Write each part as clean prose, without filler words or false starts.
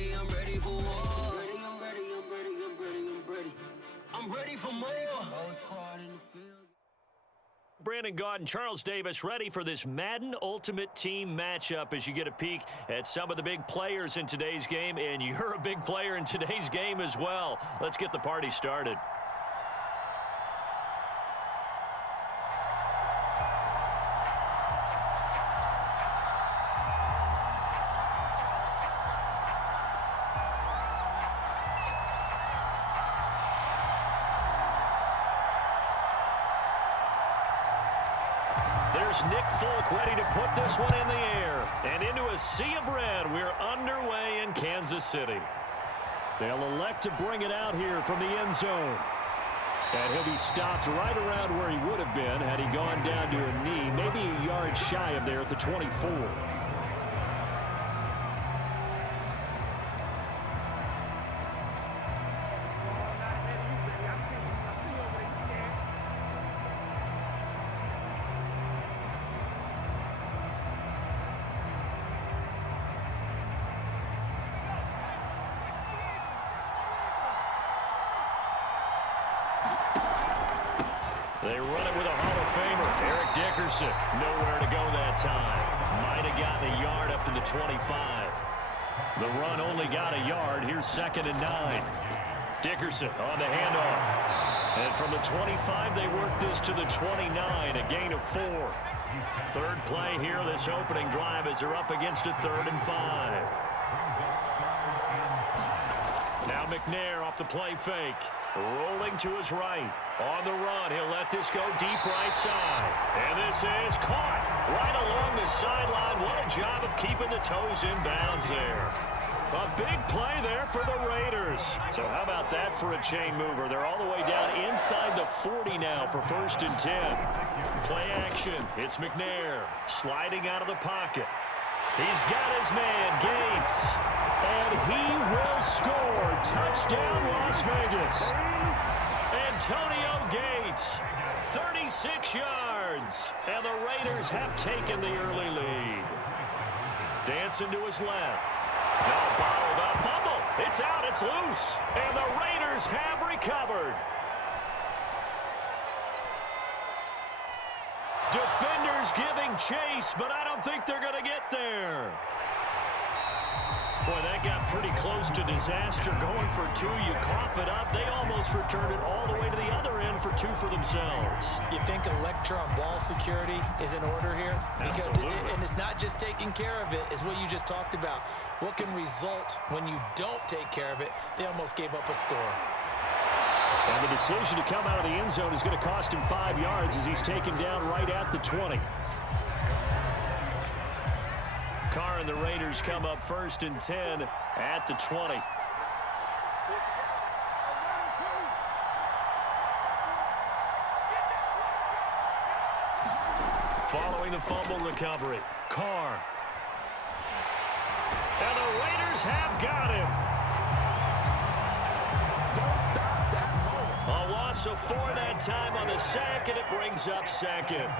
ready, I'm ready for war. I'm ready for more. Whole squad in the field. Brandon Gaudin, Charles Davis ready for this Madden Ultimate Team matchup as you get a peek at some of the big players in today's game, and you're a big player in today's game as well. Let's get the party started. There's Nick Folk ready to put this one in the air. And into a sea of red, we're underway in Kansas City. They'll elect to bring it out here from the end zone. And he'll be stopped right around where he would have been had he gone down to a knee, maybe a yard shy of there at the 24. They run it with a Hall of Famer, Eric Dickerson. Nowhere to go that time. Might have gotten a yard up to the 25. The run only got a yard. Here's 2nd and 9. Dickerson on the handoff. And from the 25, they work this to the 29, a gain of 4. Third play here, this opening drive as they're up against a 3rd and 5. Now McNair off the play fake. Rolling to his right. On the run, he'll let this go deep right side. And this is caught right along the sideline. What a job of keeping the toes in bounds there. A big play there for the Raiders. So how about that for a chain mover? They're all the way down inside the 40 now for 1st and 10. Play action. It's McNair sliding out of the pocket. He's got his man, Gates. And he will score. Touchdown, Las Vegas. Antonio Gates, 36 yards. And the Raiders have taken the early lead. Dancing to his left. Now bottled up. Fumble. It's out. It's loose. And the Raiders have recovered. Defenders giving chase, but I don't think they're going to get there. Boy, that got pretty close to disaster. Going for 2, you cough it up. They almost returned it all the way to the other end for 2 for themselves. You think electron ball security is in order here? Because and it's not just taking care of it, it's what you just talked about. What can result when you don't take care of it? They almost gave up a score. And the decision to come out of the end zone is going to cost him 5 yards as he's taken down right at the 20. Carr and the Raiders come up 1st and 10 at the 20. Following the fumble recovery, Carr. And the Raiders have got him. A loss of 4 that time on the sack, and it brings up 2nd.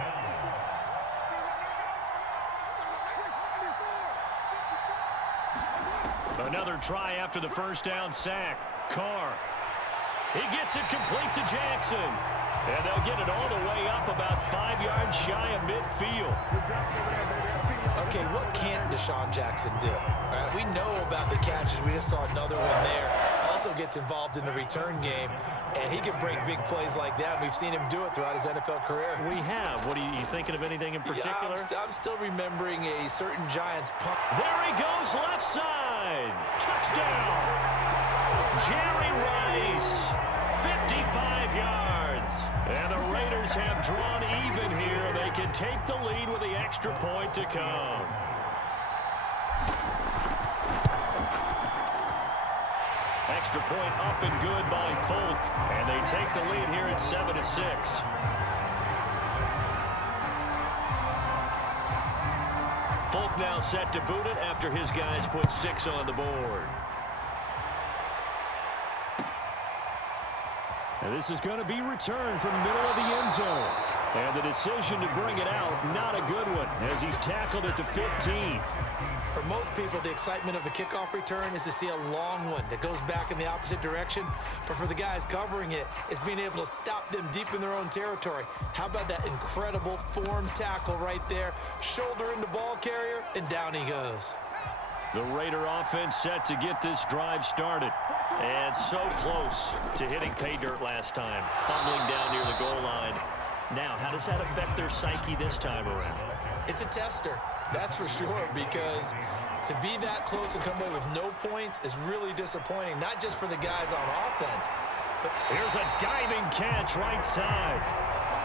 Another try after the 1st down sack. Carr. He gets it complete to Jackson. And they'll get it all the way up about 5 yards shy of midfield. Okay, what can't Deshaun Jackson do? All right, we know about the catches. We just saw another one there. Also gets involved in the return game, and he can break big plays like that. We've seen him do it throughout his NFL career. We have. What are you thinking of anything in particular? Yeah, I'm still remembering a certain Giants punt. There he goes, left side. Touchdown. Jerry Rice, 55 yards. And the Raiders have drawn even here. They can take the lead with the extra point to come. Extra point up and good by Folk. And they take the lead here at 7-6. Folk now set to boot it after his guys put 6 on the board. And this is going to be returned from the middle of the end zone. And the decision to bring it out, not a good one, as he's tackled at the 15. For most people, the excitement of a kickoff return is to see a long one that goes back in the opposite direction. But for the guys covering it, it's being able to stop them deep in their own territory. How about that incredible form tackle right there? Shoulder in the ball carrier, and down he goes. The Raider offense set to get this drive started. And so close to hitting pay dirt last time, fumbling down near the goal line. Now, how does that affect their psyche this time around? It's a tester, that's for sure, because to be that close and come away with no points is really disappointing, not just for the guys on offense. But here's a diving catch right side.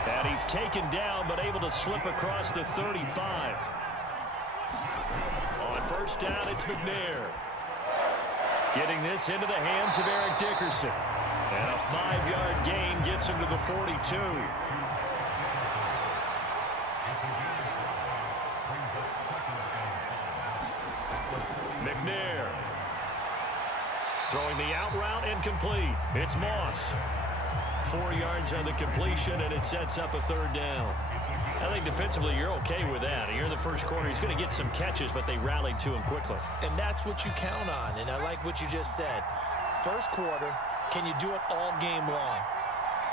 And he's taken down, but able to slip across the 35. On first down, it's McNair. Getting this into the hands of Eric Dickerson. And a 5-yard gain gets him to the 42. McNair. Throwing the out route incomplete. It's Moss. 4 yards on the completion, and it sets up a third down. I think defensively you're okay with that. Here in the first quarter, he's going to get some catches, but they rallied to him quickly. And that's what you count on, and I like what you just said. First quarter, can you do it all game long?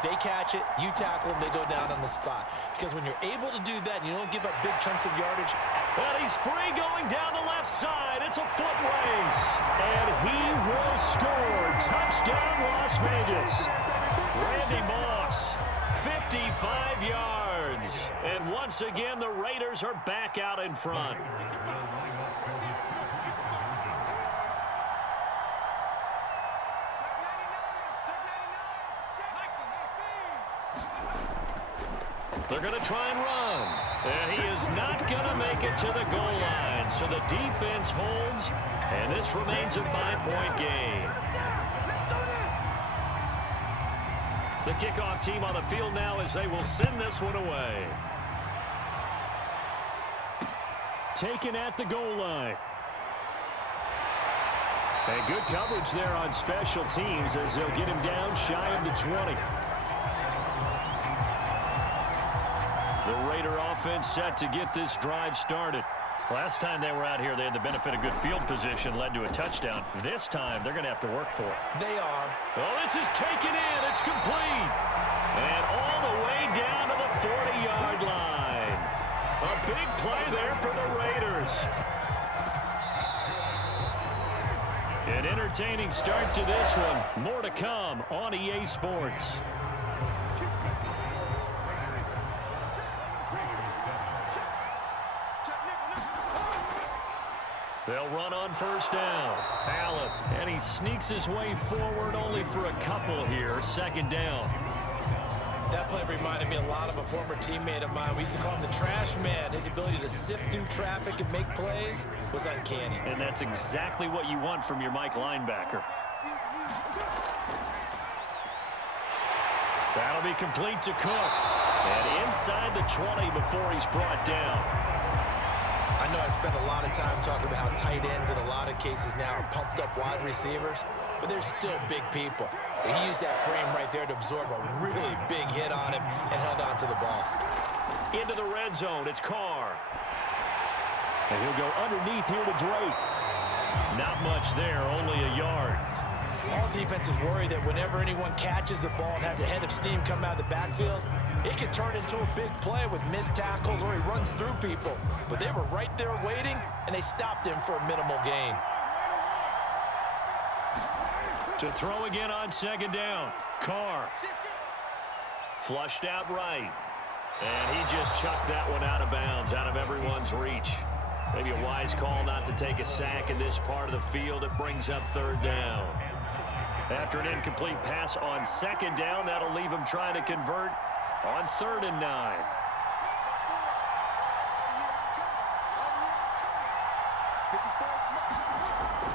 They catch it, you tackle them, they go down on the spot. Because when you're able to do that, you don't give up big chunks of yardage. Well, he's free going down the left side. It's a foot race. And he will score. Touchdown, Las Vegas. Randy Moss, 55 yards. And once again, the Raiders are back out in front. They're going to try and run. And he is not going to make it to the goal line. So the defense holds, and this remains a 5-point game. The kickoff team on the field now as they will send this one away. Taken at the goal line. And good coverage there on special teams as they'll get him down shy of the 20. The Raider offense set to get this drive started. Last time they were out here, they had the benefit of good field position, led to a touchdown. This time, they're going to have to work for it. They are. Well, this is taken in. It's complete. And all the way down to the 40-yard line. A big play there for the Raiders. An entertaining start to this one. More to come on EA Sports. They'll run on first down. Allen, and he sneaks his way forward only for a couple here. Second down. That play reminded me a lot of a former teammate of mine. We used to call him the trash man. His ability to sift through traffic and make plays was uncanny. And that's exactly what you want from your Mike linebacker. That'll be complete to Cook. And inside the 20 before he's brought down. I know I spent a lot of time talking about how tight ends in a lot of cases now are pumped up wide receivers, but they're still big people. He used that frame right there to absorb a really big hit on him and held on to the ball. Into the red zone, it's Carr. And he'll go underneath here to Drake. Not much there, only a yard. All defenses worry that whenever anyone catches the ball and has a head of steam come out of the backfield, it could turn into a big play with missed tackles or he runs through people. But they were right there waiting, and they stopped him for a minimal gain. To throw again on second down. Carr. Flushed out right. And he just chucked that one out of bounds, out of everyone's reach. Maybe a wise call not to take a sack in this part of the field. It brings up third down. After an incomplete pass on second down, that'll leave him trying to convert on 3rd and 9.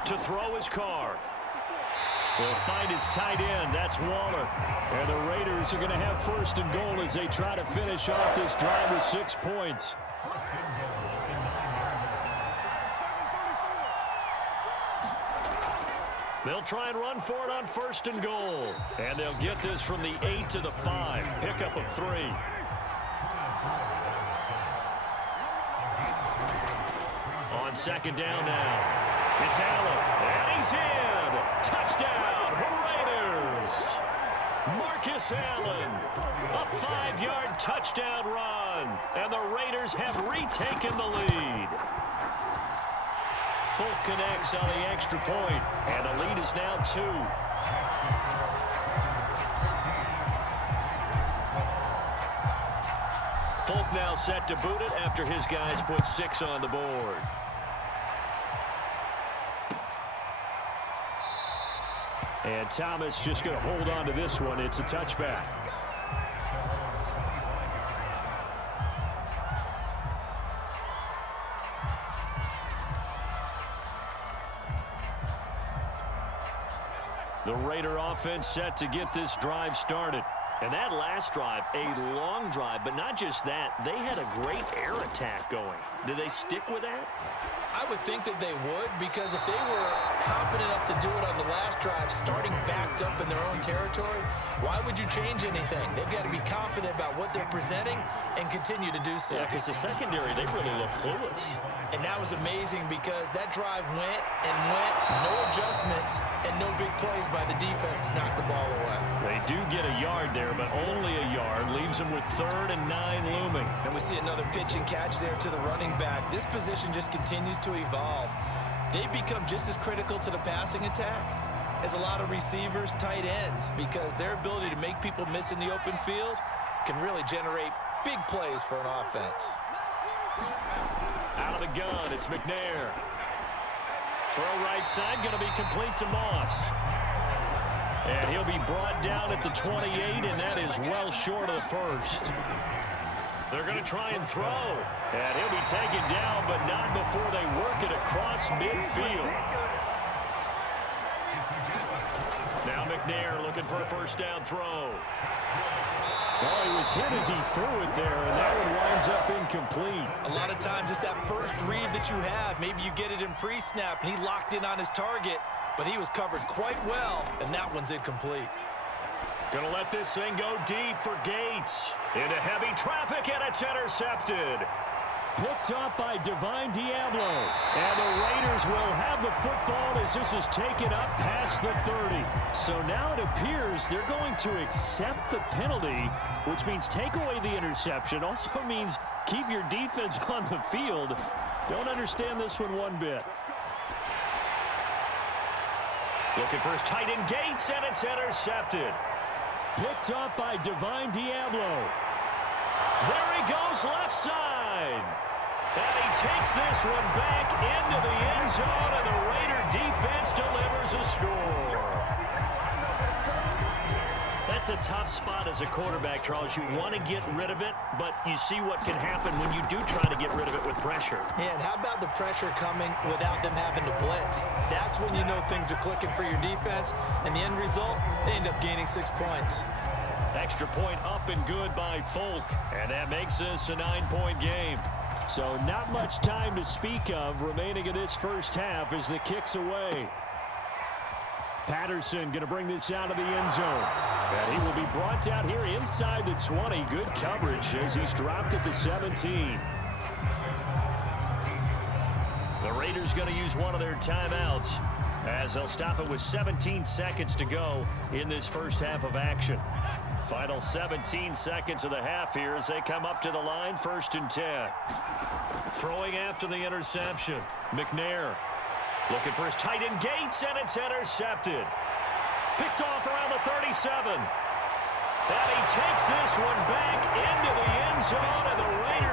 To throw his Carr. He'll find his tight end. That's Waller. And the Raiders are going to have 1st and goal as they try to finish off this drive with 6 points. They'll try and run for it on 1st and goal. And they'll get this from the 8 to the 5. Pickup of 3. second down now. It's Allen, and he's in. Touchdown, Raiders. Marcus Allen, a 5-yard touchdown run, and the Raiders have retaken the lead. Folk connects on the extra point, and the lead is now 2. Folk now set to boot it after his guys put 6 on the board. And Thomas just going to hold on to this one. It's a touchback. The Raider offense set to get this drive started. And that last drive, a long drive, but not just that, they had a great air attack going. Do they stick with that? I would think that they would, because if they were confident enough to do it on the last drive, starting backed up in their own territory, why would you change anything? They've got to be confident about what they're presenting and continue to do so. Yeah, because the secondary, they really look clueless. And that was amazing because that drive went and went, no adjustments, and no big plays by the defense to knock the ball away. They do get a yard there, but only a yard. Leaves them with 3rd and 9 looming. And we see another pitch and catch there to the running back. This position just continues to evolve. They've become just as critical to the passing attack as a lot of receivers, tight ends, because their ability to make people miss in the open field can really generate big plays for an offense. Out of the gun, it's McNair. Throw right side, going to be complete to Moss. And he'll be brought down at the 28, and that is well short of the first. They're going to try and throw. And he'll be taken down, but not before they work it across midfield. Now McNair looking for a first down throw. Oh, he was hit as he threw it there, and that one winds up incomplete. A lot of times it's that first read that you have. Maybe you get it in pre-snap, and he locked in on his target, but he was covered quite well, and that one's incomplete. Gonna let this thing go deep for Gates. Into heavy traffic, and it's intercepted. Picked up by Divine Diablo. And the Raiders will have the football as this is taken up past the 30. So now it appears they're going to accept the penalty, which means take away the interception. Also means keep your defense on the field. Don't understand this one bit. Looking for his tight end Gates, and it's intercepted. Picked up by Divine Diablo. There he goes left side. And he takes this one back into the end zone, and the Raider defense delivers a score. That's a tough spot as a quarterback, Charles. You want to get rid of it, but you see what can happen when you do try to get rid of it with pressure. Yeah, and how about the pressure coming without them having to blitz? That's when you know things are clicking for your defense, and the end result, they end up gaining 6 points. Extra point up and good by Folk, and that makes this a 9-point game. So not much time to speak of remaining in this first half as the kick's away. Patterson going to bring this out of the end zone. And he will be brought down here inside the 20. Good coverage as he's dropped at the 17. The Raiders going to use one of their timeouts as they'll stop it with 17 seconds to go in this first half of action. Final 17 seconds of the half here as they come up to the line, 1st and 10. Throwing after the interception. McNair looking for his tight end Gates, and it's intercepted. Picked off around the 37. And he takes this one back into the end zone, and the Raiders